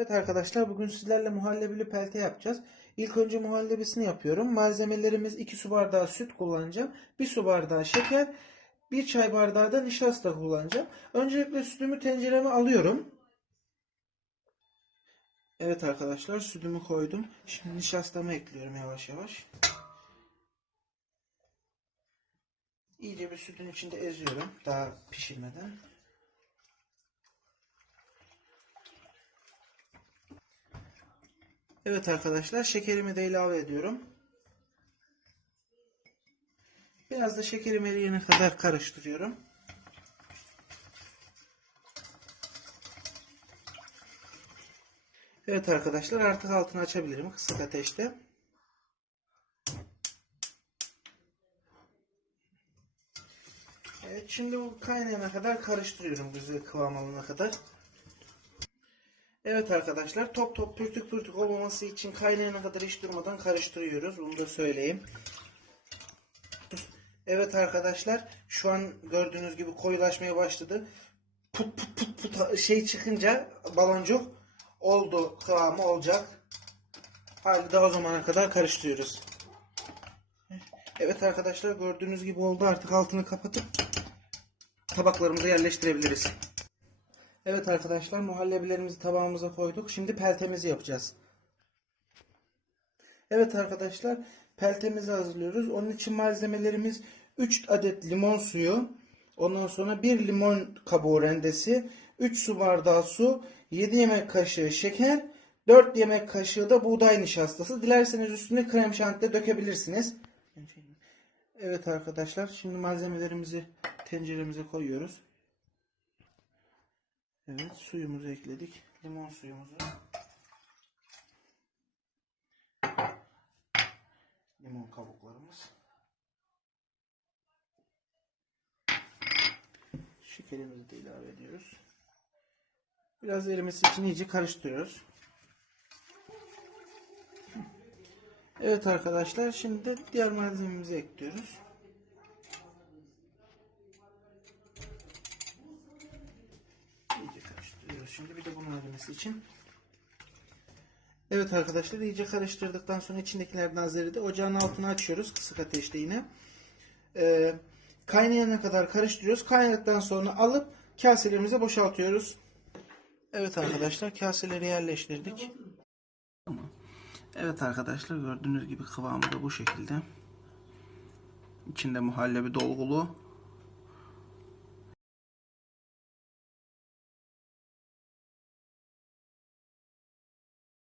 Evet arkadaşlar bugün sizlerle muhallebili pelte yapacağız. İlk önce muhallebisini yapıyorum. Malzemelerimiz 2 su bardağı süt kullanacağım. 1 su bardağı şeker. 1 çay bardağı da nişasta kullanacağım. Öncelikle sütümü tencereme alıyorum. Evet arkadaşlar sütümü koydum. Şimdi nişastamı ekliyorum yavaş yavaş. İyice bir sütün içinde eziyorum. Daha pişirmeden. Evet arkadaşlar şekerimi de ilave ediyorum. Biraz da şekerim eriyene kadar karıştırıyorum. Evet arkadaşlar artık altını açabilirim kısık ateşte. Evet şimdi bu kaynayana kadar karıştırıyorum güzel kıvam alana kadar. Evet arkadaşlar top top pürtük pürtük olmaması için kaynayana kadar hiç durmadan karıştırıyoruz. Bunu da söyleyeyim. Evet arkadaşlar şu an gördüğünüz gibi koyulaşmaya başladı. Put put put put şey çıkınca baloncuk oldu kıvamı olacak. Hadi daha o zamana kadar karıştırıyoruz. Evet arkadaşlar gördüğünüz gibi oldu. Artık altını kapatıp tabaklarımıza yerleştirebiliriz. Evet arkadaşlar muhallebilerimizi tabağımıza koyduk. Şimdi peltemizi yapacağız. Evet arkadaşlar peltemizi hazırlıyoruz. Onun için malzemelerimiz 3 adet limon suyu, ondan sonra 1 limon kabuğu rendesi, 3 su bardağı su, 7 yemek kaşığı şeker, 4 yemek kaşığı da buğday nişastası. Dilerseniz üstüne krem şanti dökebilirsiniz. Evet arkadaşlar şimdi malzemelerimizi tenceremize koyuyoruz. Evet suyumuzu ekledik. Limon suyumuzu. Limon kabuklarımız. Şekerimizi de ilave ediyoruz. Biraz erimesi için iyice karıştırıyoruz. Evet arkadaşlar şimdi de diğer malzememizi ekliyoruz. İyice Şimdi bir de bunun erimesi için. Evet arkadaşlar iyice karıştırdıktan sonra içindekilerden de ocağın altını açıyoruz kısık ateşte yine. Ee, kaynayana kadar karıştırıyoruz. Kaynadıktan sonra alıp kaselerimize boşaltıyoruz. Evet arkadaşlar kaseleri yerleştirdik. Evet arkadaşlar gördüğünüz gibi kıvamı da bu şekilde. İçinde muhallebi dolgulu.